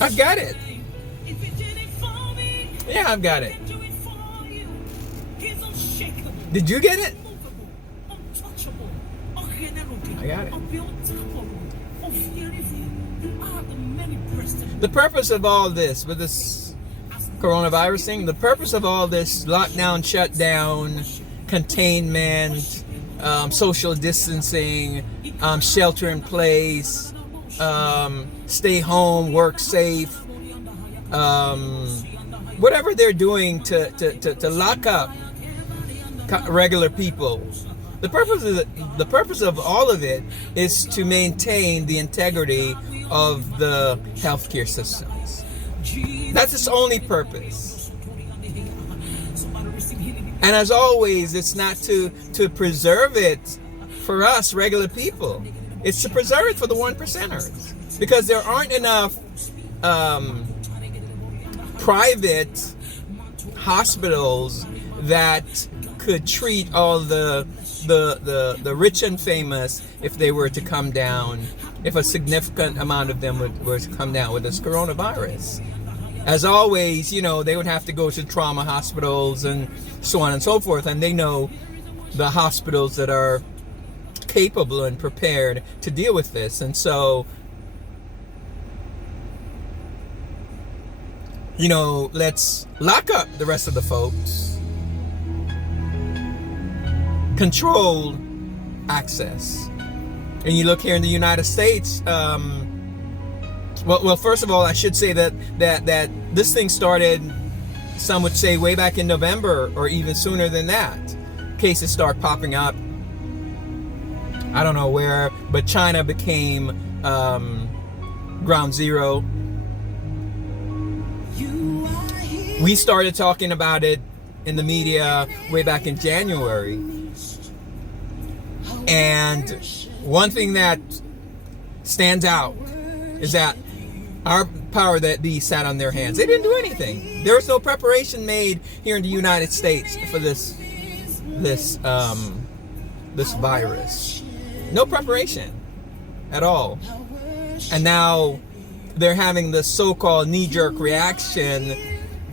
I've got it. Yeah, I've got it. Did you get it? I got it. The purpose of all this, with this coronavirus thing, the purpose of all this lockdown, shutdown, containment, social distancing, shelter in place, stay home, work safe, whatever they're doing to lock up regular people. The purpose of all of it is to maintain the integrity of the healthcare systems. That's its only purpose. And as always, it's not to preserve it for us regular people. It's to preserve it for the 1%ers. Because there aren't enough private hospitals that could treat all the rich and famous if they were to come down, if a significant amount of them were to come down with this coronavirus. As always, you know, they would have to go to trauma hospitals and so on and so forth, and they know the hospitals that are capable and prepared to deal with this. And so, you know, let's lock up the rest of the folks, control access. And you look here in the United States, well, first of all, I should say that this thing started, some would say, way back in November or even sooner than that. Cases start popping up. I don't know where, but China became ground zero. We started talking about it in the media way back in January. And one thing that stands out is that our power that be sat on their hands. They didn't do anything. There was no preparation made here in the United States for this virus. No preparation at all. And now they're having the so-called knee-jerk reaction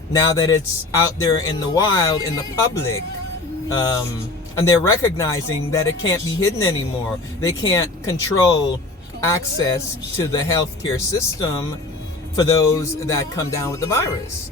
now that it's out there in the wild, in the public. And they're recognizing that it can't be hidden anymore. They can't control access to the healthcare system for those that come down with the virus.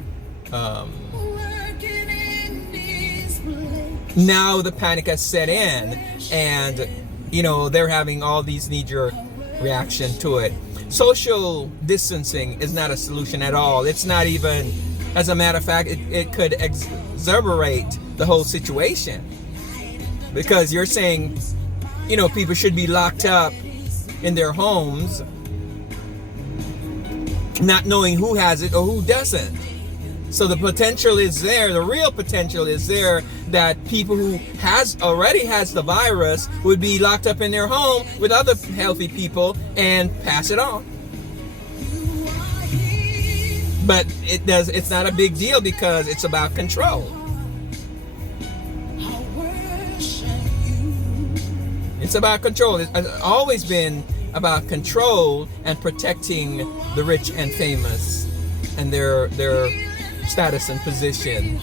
Now the panic has set in, and you know, they're having all these knee-jerk reaction to it. Social distancing is not a solution at all. It's not even, as a matter of fact, it could exacerbate the whole situation. Because you're saying, you know, people should be locked up in their homes, not knowing who has it or who doesn't. So the potential is there, the real potential is there, that people who already has the virus would be locked up in their home with other healthy people and pass it on. But it's not a big deal because it's about control. It's about control. It's always been about control and protecting the rich and famous and their status and position,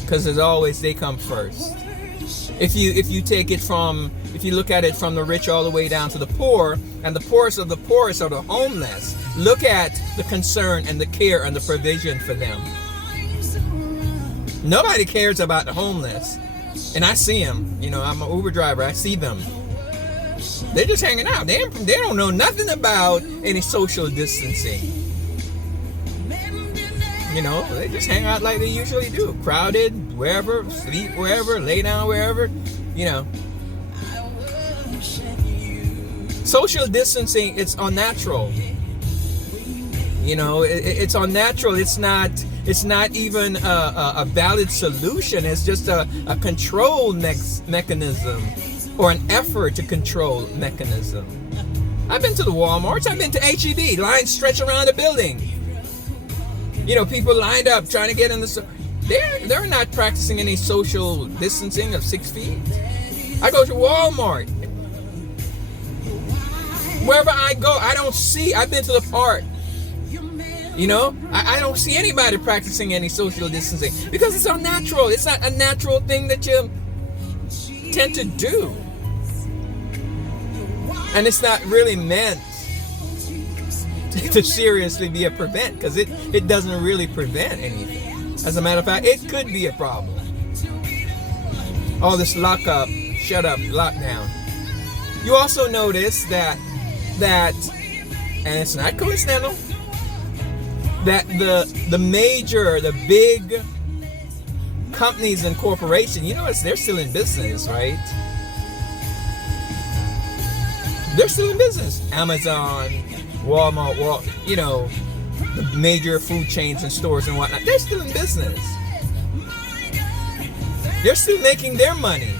because as always they come first. If you look at it from the rich all the way down to the poor, and the poorest of the poorest are the homeless, look at the concern and the care and the provision for them. Nobody cares about the homeless, and I see them. You know, I'm an Uber driver. I see them. They're just hanging out. They don't know nothing about any social distancing. You know, they just hang out like they usually do. Crowded, wherever, sleep wherever, lay down wherever, you know. Social distancing, it's unnatural. You know, it's unnatural. It's not even a valid solution. It's just a control mechanism, or an effort to control mechanism. I've been to the Walmarts. I've been to H-E-B. Lines stretch around the building. You know, people lined up trying to get in the... They're not practicing any social distancing of 6 feet. I go to Walmart. Wherever I go, I've been to the park. You know, I don't see anybody practicing any social distancing because it's unnatural. It's not a natural thing that you tend to do. And it's not really meant to seriously be a prevent, because it doesn't really prevent anything. As a matter of fact, it could be a problem. All this lock up, shut up, lockdown. You also notice that and it's not coincidental, that the big companies and corporations, you notice they're still in business, right? They're still in business. Amazon, Walmart, the major food chains and stores and whatnot, they're still in business. They're still making their money.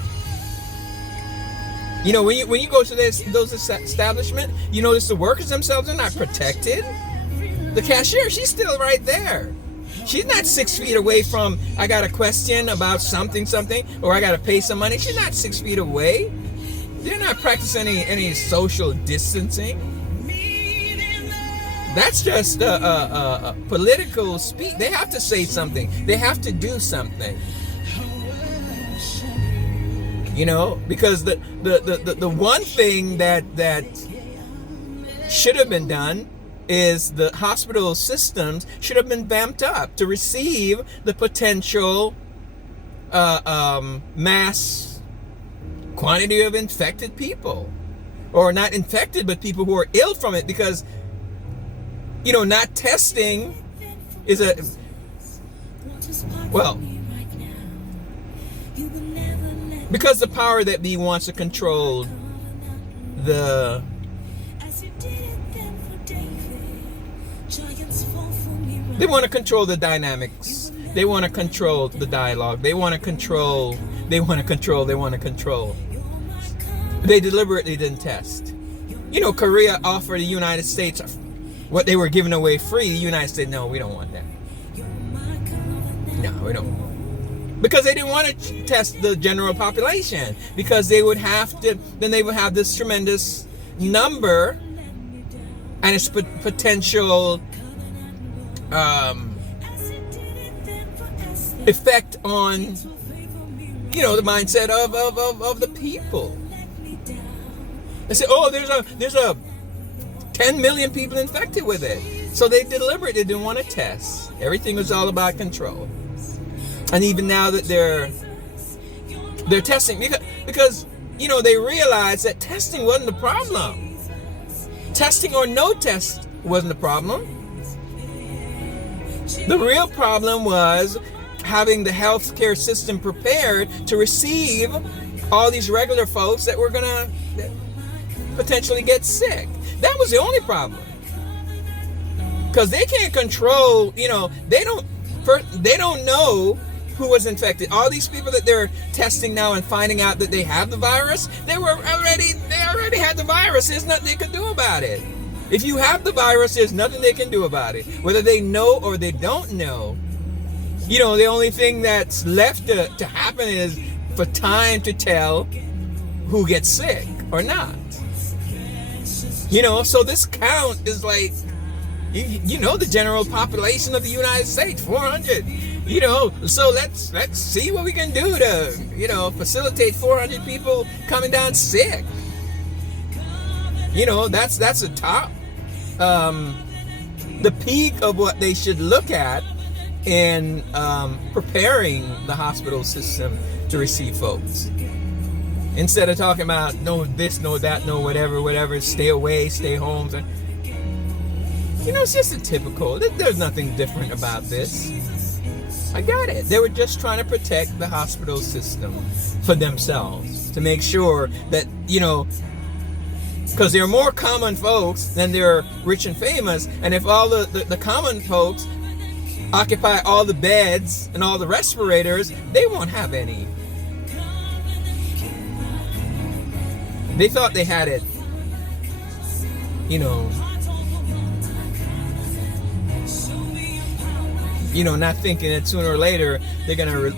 You know, when you go to those establishments, you notice the workers themselves are not protected. The cashier, she's still right there. She's not 6 feet away from, I got a question about something, or I got to pay some money. She's not 6 feet away. They're not practicing any social distancing. That's just a political speech. They have to say something. They have to do something. You know, because the one thing that should have been done is the hospital systems should have been vamped up to receive the potential mass quantity of infected people, or not infected, but people who are ill from it, because not testing is because the power that be wants to control they want to control the dynamics. They want to control the dialogue. They want to control. They deliberately didn't test. Korea offered the United States what they were giving away free. The United States, no, we don't want that. No, we don't. Because they didn't want to test the general population, because they would have this tremendous number and its potential effect on the mindset of the people. They say, oh, there's a 10 million people infected with it, so they deliberately didn't want to test. Everything was all about control. And even now that they're testing, because they realized that testing wasn't the problem. Testing or no test wasn't the problem. The real problem was having the healthcare system prepared to receive all these regular folks that were gonna potentially get sick. That was the only problem. Because they can't control, they don't know who was infected. All these people that they're testing now and finding out that they have the virus, they already had the virus. There's nothing they could do about it. If you have the virus, there's nothing they can do about it. Whether they know or they don't know, the only thing that's left to happen is for time to tell who gets sick or not. So this count is like, the general population of the United States, 400. So let's see what we can do to, facilitate 400 people coming down sick. That's a top, the peak of what they should look at in preparing the hospital system to receive folks. Instead of talking about no this, no that, no whatever, stay away, stay home. It's just a typical. There's nothing different about this. I got it. They were just trying to protect the hospital system for themselves, to make sure that, because there are more common folks than there are rich and famous, and if all the common folks occupy all the beds and all the respirators, they won't have any. They thought they had it, not thinking that sooner or later they're gonna,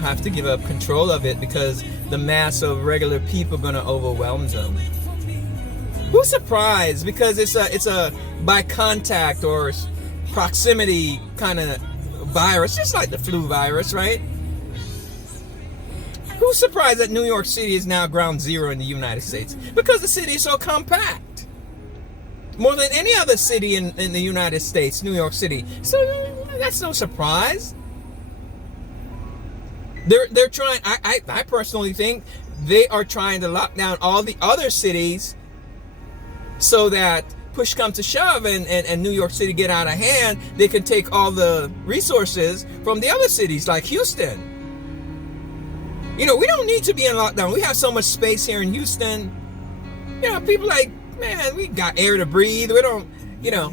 have to give up control of it, because the mass of regular people are gonna overwhelm them. Who's surprised? Because it's a by contact or proximity kind of virus, just like the flu virus, right? Who's surprised that New York City is now ground zero in the United States? Because the city is so compact. More than any other city in the United States, New York City. So that's no surprise. They're trying, I personally think they are trying to lock down all the other cities so that push comes to shove and New York City get out of hand, they can take all the resources from the other cities like Houston. You know, we don't need to be in lockdown. We have so much space here in Houston. You know, people like, man, we got air to breathe. We don't, you know.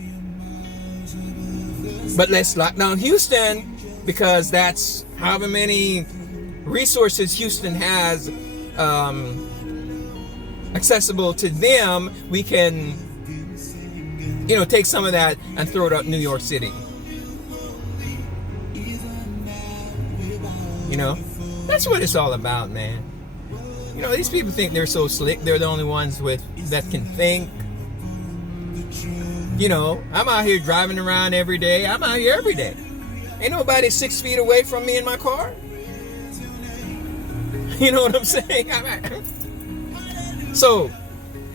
But let's lock down Houston because that's however many resources Houston has accessible to them. We can, you know, take some of that and throw it up New York City. You know? That's what it's all about, man. You know, these people think they're so slick. They're the only ones that can think. You know, I'm out here driving around every day. I'm out here every day. Ain't nobody 6 feet away from me in my car. You know what I'm saying? So,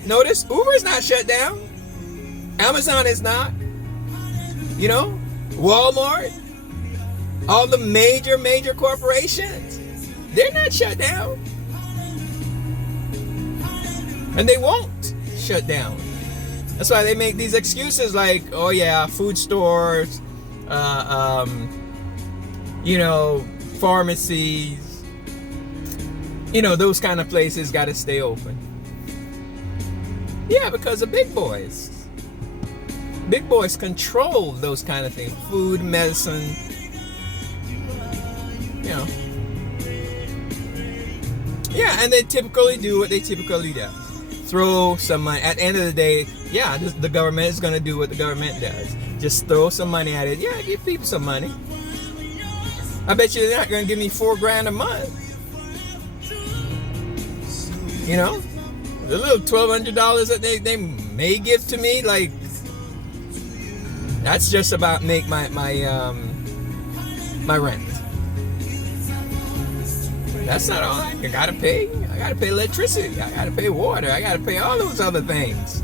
notice Uber is not shut down. Amazon is not. You know, Walmart, all the major corporations, they're not shut down. And they won't shut down. That's why they make these excuses like, oh yeah, food stores, you know, pharmacies, you know, those kind of places got to stay open. Yeah, because of big boys. Big boys control those kind of things. Food, medicine, you know. Yeah, and they typically do what they typically do. Throw some money. At the end of the day, yeah, the government is going to do what the government does. Just throw some money at it. Yeah, give people some money. I bet you they're not going to give me $4,000 a month. You know? The little $1,200 that they may give to me, like, that's just about make my rent. That's not all I gotta pay. I gotta pay electricity. I gotta pay water. I gotta pay all those other things.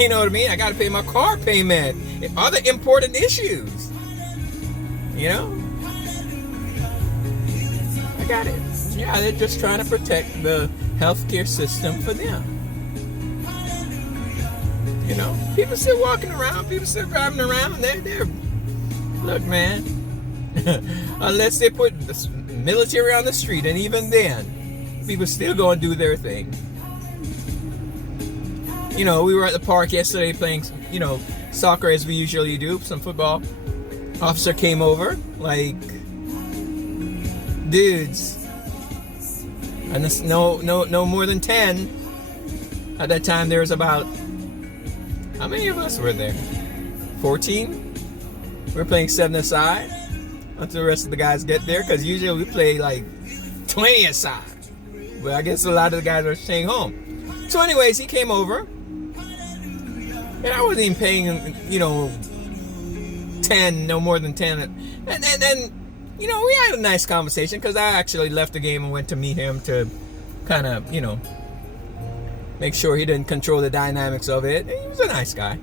You know what I mean? I gotta pay my car payment. Other important issues. You know? I got it. Yeah, they're just trying to protect the healthcare system for them. You know? People still walking around. People still driving around. They're look, man. Unless they put the military on the street, and even then, people still go and do their thing. You know, we were at the park yesterday playing, you know, soccer as we usually do, some football. Officer came over, like, dudes, and this, no more than 10. At that time, there was about, how many of us were there? 14. We were playing 7-a-side until the rest of the guys get there, because usually we play like 20-a-side. But I guess a lot of the guys are staying home. So anyways, he came over, and I wasn't even paying, you know, 10, no more than 10. And then, you know, we had a nice conversation, because I actually left the game and went to meet him to kind of, you know, make sure he didn't control the dynamics of it. And he was a nice guy.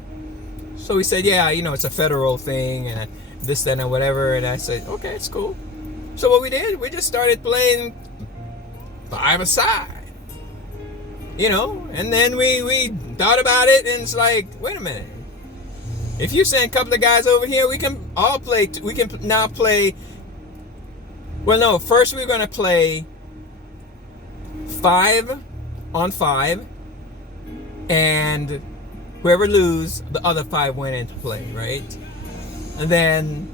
So he said, yeah, you know, it's a federal thing, and this, that, and whatever. And I said, okay, it's cool. So what we did, we just started playing 5-a-side. You know, and then we thought about it, and it's like, wait a minute. If you send a couple of guys over here, we can all play. We can now play. Well, no, first we're going to play 5-on-5, and whoever lose, the other 5 went into play, right? And then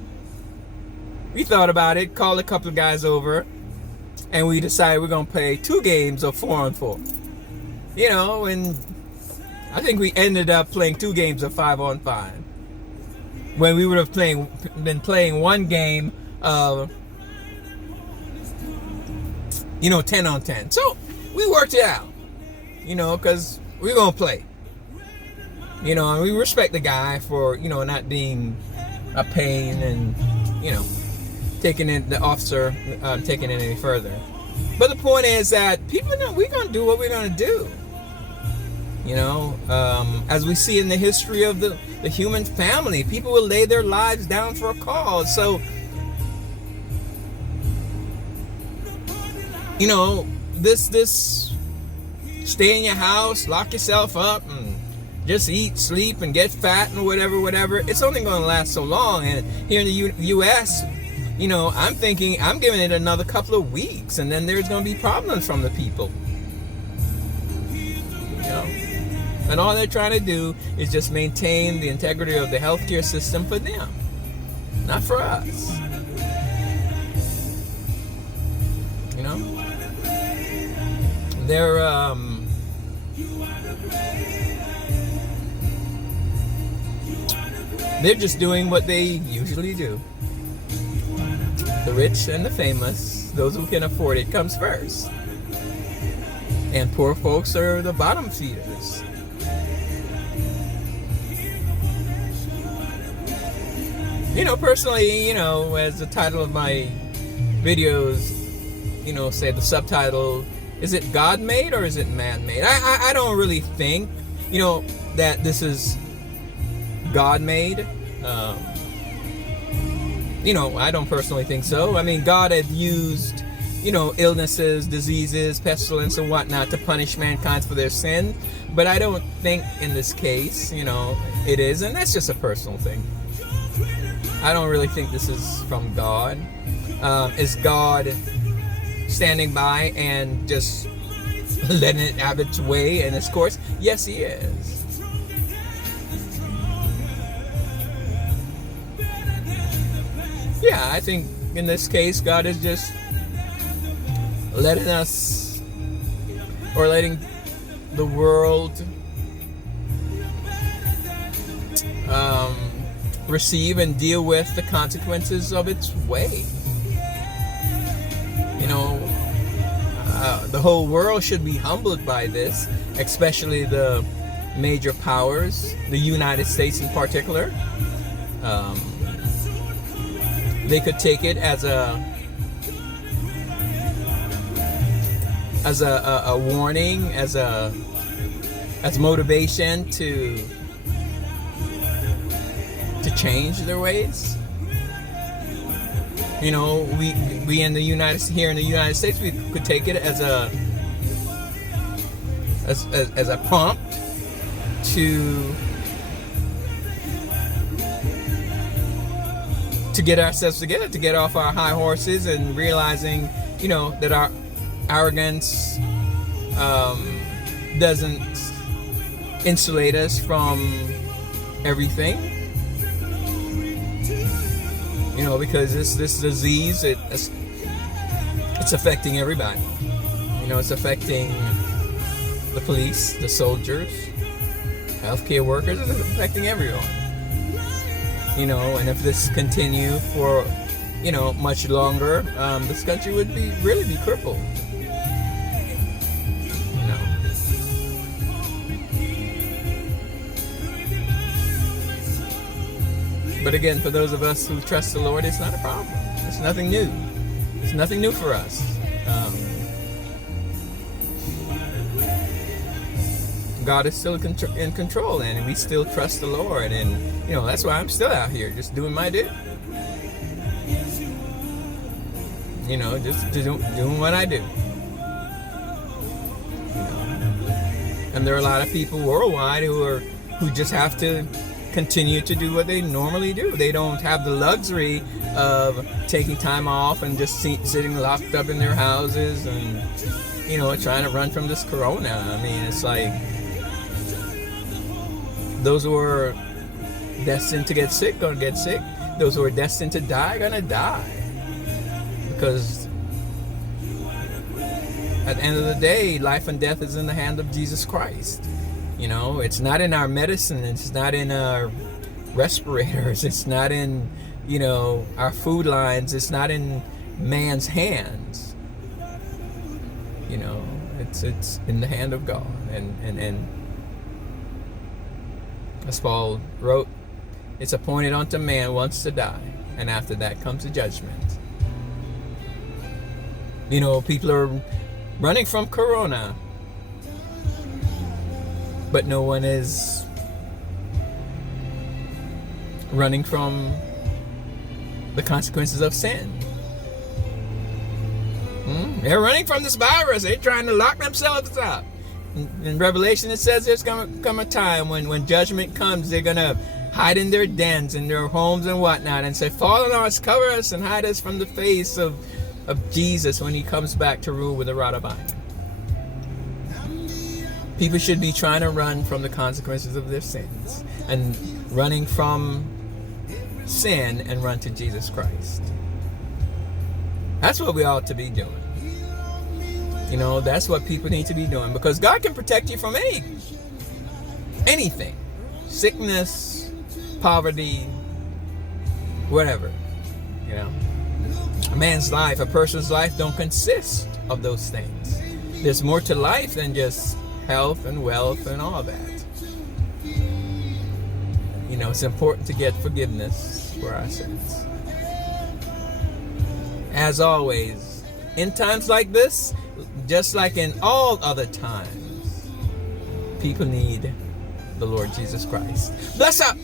we thought about it, called a couple of guys over, and we decided we're going to play 2 games of 4-on-4. You know, and I think we ended up playing 2 games of 5-on-5. When we would have been playing 1 game of, you know, 10-on-10. So we worked it out, you know, because we're going to play. You know, and we respect the guy for, you know, not being a pain and, you know, taking it, the officer taking it any further. But the point is that people know we're going to do what we're going to do. You know, as we see in the history of the human family, people will lay their lives down for a cause. So, you know, this stay in your house, lock yourself up, and just eat, sleep, and get fat and whatever, it's only going to last so long. And here in the U.S., you know, I'm giving it another couple of weeks, and then there's going to be problems from the people. You know, and all they're trying to do is just maintain the integrity of the healthcare system for them, not for us. You know, they're just doing what they usually do. The rich and the famous, those who can afford it, comes first. And poor folks are the bottom feeders. You know, personally, you know, as the title of my videos, you know, say the subtitle, is it God-made or is it man-made? I don't really think, you know, that this is God-made. You know, I don't personally think so. I mean, God had used, you know, illnesses, diseases, pestilence, and whatnot to punish mankind for their sin. But I don't think in this case, you know, it is. And that's just a personal thing. I don't really think this is from God. Is God standing by and just letting it have its way and its course? Yes, he is. Yeah, I think in this case, God is just letting us, or letting the world receive and deal with the consequences of its way. You know, the whole world should be humbled by this, especially the major powers, the United States in particular. They could take it as a warning, as motivation to change their ways. You know, we here in the United States, we could take it as a prompt to get ourselves together, to get off our high horses, and realizing, you know, that our arrogance doesn't insulate us from everything. You know, because this disease, it's affecting everybody. You know, it's affecting the police, the soldiers, healthcare workers. It's affecting everyone. You know, and if this continue for, you know, much longer, this country would really be crippled. You know. But again, for those of us who trust the Lord, it's not a problem. It's nothing new. It's nothing new for us. God is still in control, and we still trust the Lord, and you know, that's why I'm still out here just doing my due. You know, just doing what I do. You know, and there are a lot of people worldwide who just have to continue to do what they normally do. They don't have the luxury of taking time off and just sitting locked up in their houses and, you know, trying to run from this corona. I mean, it's like, those who are destined to get sick gonna get sick. Those who are destined to die are gonna die. Because at the end of the day, life and death is in the hand of Jesus Christ. You know, it's not in our medicine, it's not in our respirators, it's not in, you know, our food lines, it's not in man's hands. You know, it's in the hand of God. And As Paul wrote, it's appointed unto man once to die, and after that comes the judgment. You know, people are running from Corona, but no one is running from the consequences of sin. They're running from this virus. They're trying to lock themselves up. In Revelation, it says there's going to come a time when judgment comes. They're going to hide in their dens, in their homes and whatnot, and say, fall on us, cover us, and hide us from the face of Jesus when he comes back to rule with a rod of iron. People should be trying to run from the consequences of their sins, and running from sin and run to Jesus Christ. That's what we ought to be doing. You know, that's what people need to be doing, because God can protect you from anything. Sickness, poverty, whatever. You know, a man's life, a person's life don't consist of those things. There's more to life than just health and wealth and all that. You know, it's important to get forgiveness for our sins. As always, in times like this, just like in all other times, people need the Lord Jesus Christ. Bless up!